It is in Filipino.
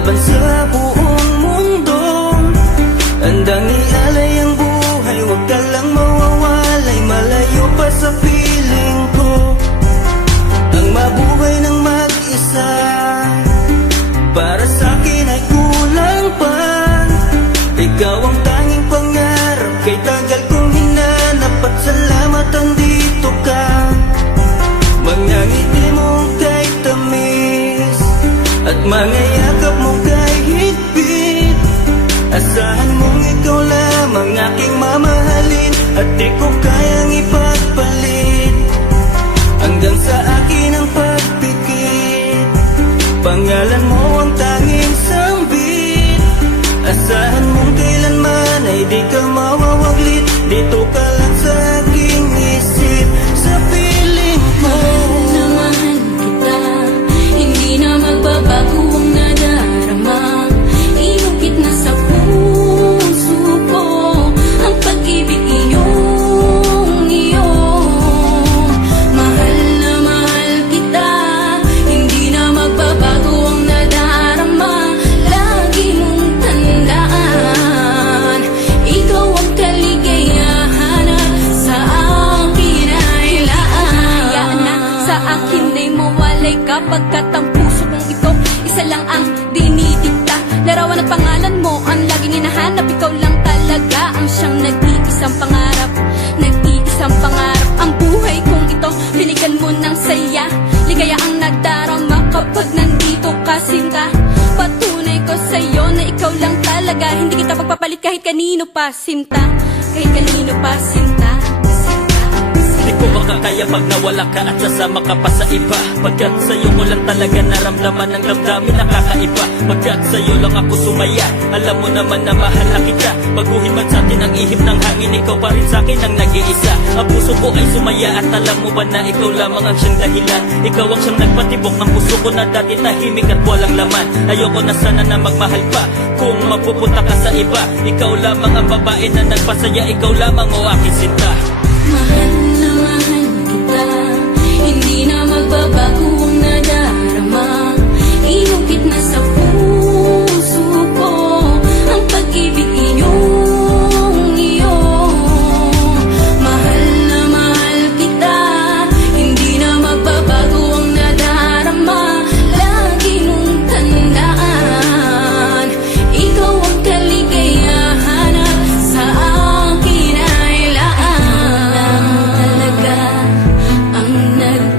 laban sa buong mundo. Handang ialay ang buhay, huwag ka lang mawawalay, malayo pa sa piling ko. Ang mabuhay ng mag-isa, para sa'kin ay kulang pa. Ikaw ang tanging pangarap, kay tagal kong hinanap, at salamat andito ka. Mga ngiti mo kay tamis, at mga yakap mo kay higpit. Asahan mong ikaw lamang aking mamahalin, at di ko kayang ipagpalit. Hanggang sa akin ang pagpikit, pangalan mo ang tanging sambit. Asahan mong kailanman ay di ka mawawaglit, dito ka lang sa aking isip, sa piling ko. Mahal kita, hindi na magbabago ang nadarama. Inukit na sa puso ko ang pag-ibig iyong iyo. Mahal na mahal kita, hindi na magbabago ang nadarama. Lagi mong tandaan, ikaw ang kaligayahan at sa akin ay laan. Na sa akin ay mawalay kapagkat ang puso kong ito isa lang ang dinidikta. Larawan at pangalan mo ang laging hinahanap, ikaw lang talaga ang siyang nag-iisang pangarap. Nag-iisang pangarap ang buhay kong ito, binigyan mo ng saya. Ligaya ang nadarama kapag nandito ka, sinta. Patunay ko sa'yo na ikaw lang talaga, hindi kita pagpapalit kahit kanino pa, sinta. Kahit kanino pa, sinta. Di ko makakaya pag nawala ka at sasama ka pa sa iba. Pagkat sa'yo ko lang talaga naramdaman ang damdamin nakakaiba. Pagkat sa'yo lang ako sumaya, alam mo naman na mahal na kita. Baguhin man sa'tin ang ihip ng hangin, ikaw pa rin sa'kin ang nag-iisa. Ang puso ko ay sumaya at alam mo ba na ikaw lamang ang siyang dahilan. Ikaw ang siyang nagpatibok ng puso ko na dati tahimik at walang laman. Ayoko na sana na magmahal pa kung mapupunta ka sa iba. Ikaw lamang ang babae na nagpasaya, ikaw lamang o aking sinta. Mahal na mahal kita, hindi na magbabago ang nadarama. Inukit na sa puso ko ang pag-ibig iyong iyo. Mahal na mahal kita, hindi na magbabago ang nadarama. Lagi mong tandaan, ikaw ang kaligayahan at sa akin ay laan. Talaga ang nag-iisa.